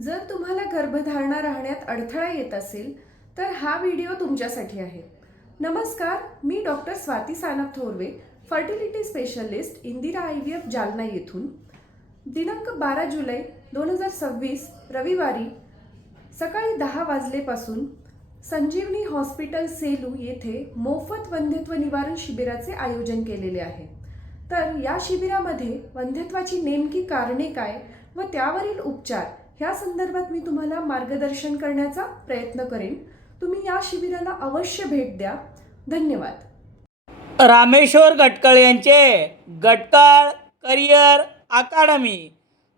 जर तुम्हाला गर्भधारणा राहण्यात अडथळा येत असेल तर हा व्हिडिओ तुमच्यासाठी आहे. नमस्कार, मी doctor Swati Sanap Thorve, fertility specialist, Indira IVF Jalna येथून. दिनांक 12 जुलै 2026 रविवारी सकाळी 10 वाजलेपासून संजीवनी हॉस्पिटल सेलू येथे मोफत वंध्यत्व निवारण शिबिराचे आयोजन केलेले आहे. तर या शिबिरामध्ये वंध्यत्वाची नेमकी कारणे काय व त्यावरील उपचार ह्या संदर्भात मी तुम्हाला मार्गदर्शन करण्याचा प्रयत्न करेन. तुम्ही या शिबिराला अवश्य भेट द्या. धन्यवाद. रामेश्वर गटकळ यांचे गटकळ करिअर अकादमी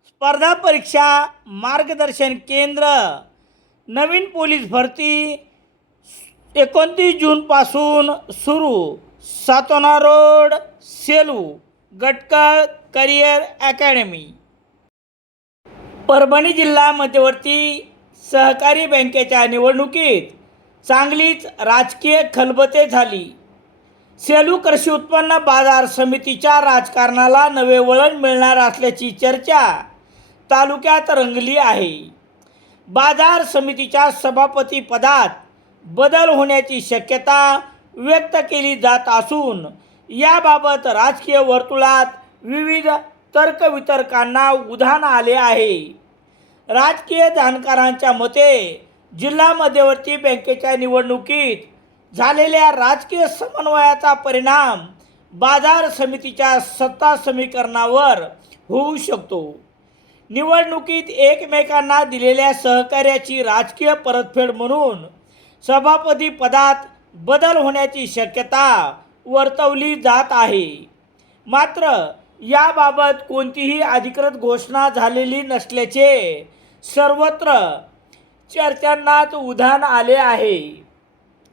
स्पर्धा परीक्षा मार्गदर्शन केंद्र, नवीन पोलीस भरती 29 जूनपासून सुरू. Satona road, Selu. Gatkal career academy. Parbhani जिल्हा मध्यवर्ती सहकारी बँकेच्या निवडणुकीत चांगलीच राजकीय खलबते झाली. सेलू कृषी उत्पन्न बाजार समितीच्या राजकारणाला नवे वळण मिळणार असल्याची चर्चा तालुक्यात रंगली आहे. बाजार समितीच्या सभापती पदात बदल होण्याची शक्यता व्यक्त केली जात असून याबाबत राजकीय वर्तुळात विविध तर्कवितर्कांना उधाण आले आहे. राजकीय जाणकारांच्या मते जिल्हा मध्यवर्ती बँकेच्या निवडणुकीत झालेल्या राजकीय समन्वयाचा परिणाम बाजार समितीच्या सत्ता समीकरणावर होऊ शकतो. निवडणुकीत एकमेकांना दिलेल्या सहकार्याची राजकीय परतफेड म्हणून सभापती पदात बदल होण्याची शक्यता वर्तवली जात आहे. मात्र याबाबत कोणतीही अधिकृत घोषणा झालेली नसल्याचे सर्वत्र चर्चांनाच उधाण आले आहे.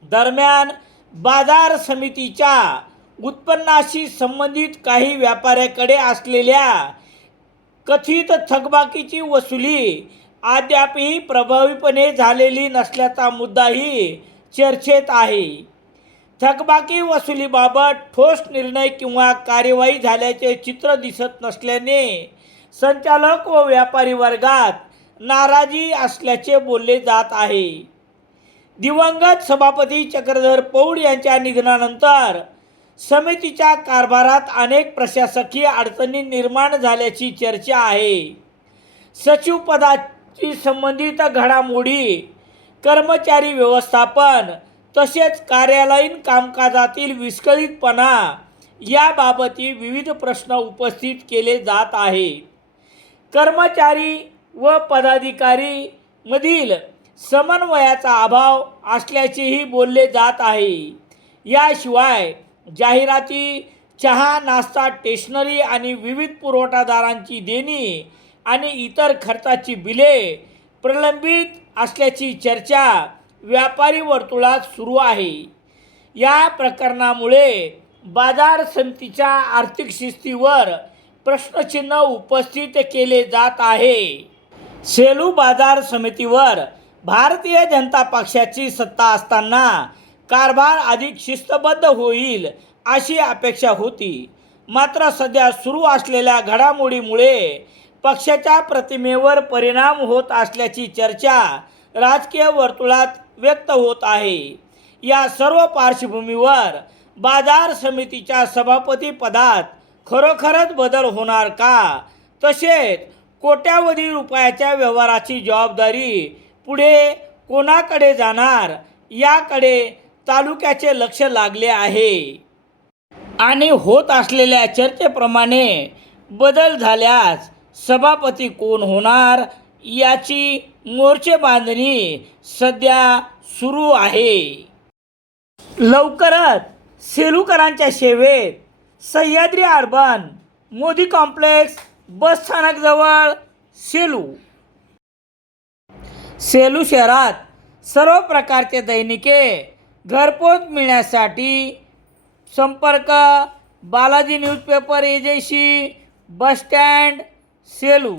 दरम्यान बाजार समितीच्या उत्पन्नाशी संबंधित काही व्यापाऱ्याकडे असलेल्या कथित थकबाकीची वसुली अद्यापही प्रभावीपणे झालेली नसल्याचा मुद्दाही चर्चेत आहे. थकबाकी वसुलीबाबत ठोस निर्णय किंवा कार्यवाही झाल्याचे चित्र दिसत नसल्याने संचालक व व्यापारी वर्गात नाराजी असल्याचे बोलले जात आहे. दिवंगत सभापती चक्रधर पौड यांच्या निधनानंतर समितीच्या कारभारात अनेक प्रशासकीय अडचणी निर्माण झाल्याची चर्चा आहे. सचिव पदाची संबंधित घडामोडी, कर्मचारी व्यवस्थापन तसेच कार्यालयीन कामकाजातील विस्कळीतपणा याबाबतही विविध प्रश्न उपस्थित केले जात आहेत. कर्मचारी व पदाधिकारी मधील समन्वयाचा अभाव असल्याचेही बोलले जात आहे. याशिवाय जाहिराती, चहा, नाश्ता, स्टेशनरी आणि विविध पुरवठादारांची देणी आणि इतर खर्चाची बिले प्रलंबित असल्याची चर्चा व्यापारी वर्तुळात सुरू आहे. या प्रकरणामुळे बाजार समितीच्या आर्थिक शिस्तीवर प्रश्नचिन्ह उपस्थित केले जात आहे. सेलू बाजार समितीवर भारतीय जनता पक्षाची सत्ता असताना कारभार अधिक शिस्तबद्ध होईल अशी अपेक्षा होती. मात्र सध्या सुरू असलेल्या घडामोडीमुळे पक्षाच्या प्रतिमेवर परिणाम होत असल्याची चर्चा राजकीय वर्तुळात व्यक्त होत आहे. या सर्व पार्श्वभूमीवर बाजार समितीच्या सभापती पदात खरोखरच बदल होणार का? तसेच कोट्यावधी रुपयाच्या व्यवहाराची जबाबदारी पुढे कोणाकडे जाणार याकडे तालुक्याचे लक्ष लागले आहे. आणि होत असलेल्या चर्चेप्रमाणे बदल झाल्यास सभापती कोण होणार याची मोर्चे बांधणी सध्या सुरू आहे. लवकरच सेलूकरांच्या सेवेत सह्याद्री अर्बन मोदी कॉम्प्लेक्स बस स्थानकजवळ सेलू. सेलू शहरात सर्व प्रकारचे दैनिके घरपोच मिळण्यासाठी संपर्क Balaji newspaper agency, bus stand, Selu.